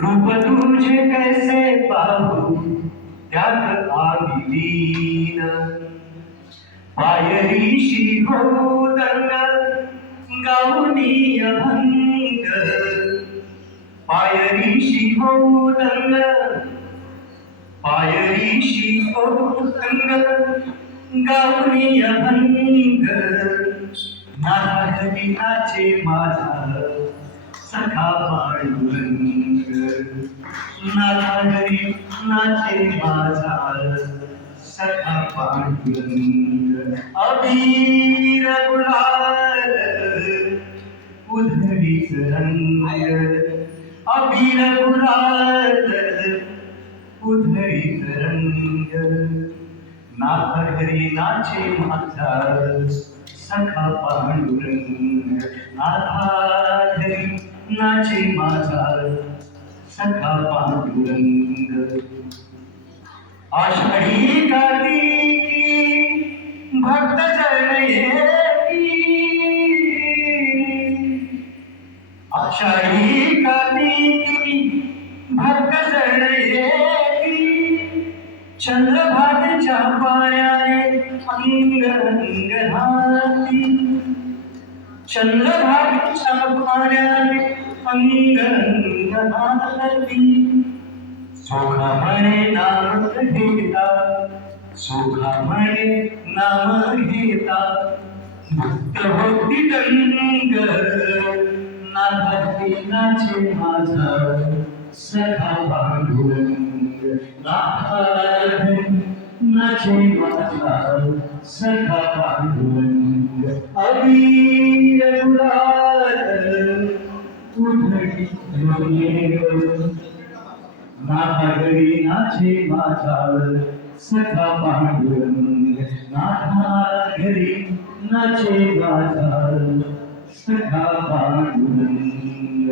रूप तुझे कैसे पाहू त्यात आविलीन पायरीशी गोदंग गाऊनी अभंग पायरीशी गोदंग पायरीशी गोदंग गाऊनी अभंग नारायणी नाचे माझा सखा पांडुरंग नारायणी नाचे माझा सखा पांडुरंग अबीर गुलाल उधळीत रंग अबीर गुलाल उधळीत रंग नाथहरी नाचे माझा सखा पांडुरंग नाथहरी नाचे माझा सखा पांडुरंग आषाढी कार्तिकी भक्त जन येती आषाढी कार्तिकी भक्त जन येती चंद्रभागेच्या पायाने अंग अंगणाती चंद्रभागेच्या पायाने अंग अंगणाती सुखामणे नाम घेता सुखामणे नाम घेता मुक्त होती दंग नाथी नाचे माझा सखा पांडुरंग नाथी नाचे माझा सखा पांडुरंग अबीर गुलाल उधळीत रंग नाथहरी नाचे माझा सखा पांडुरंग नाथहरी नाचे माझा सखा पांडुरंग.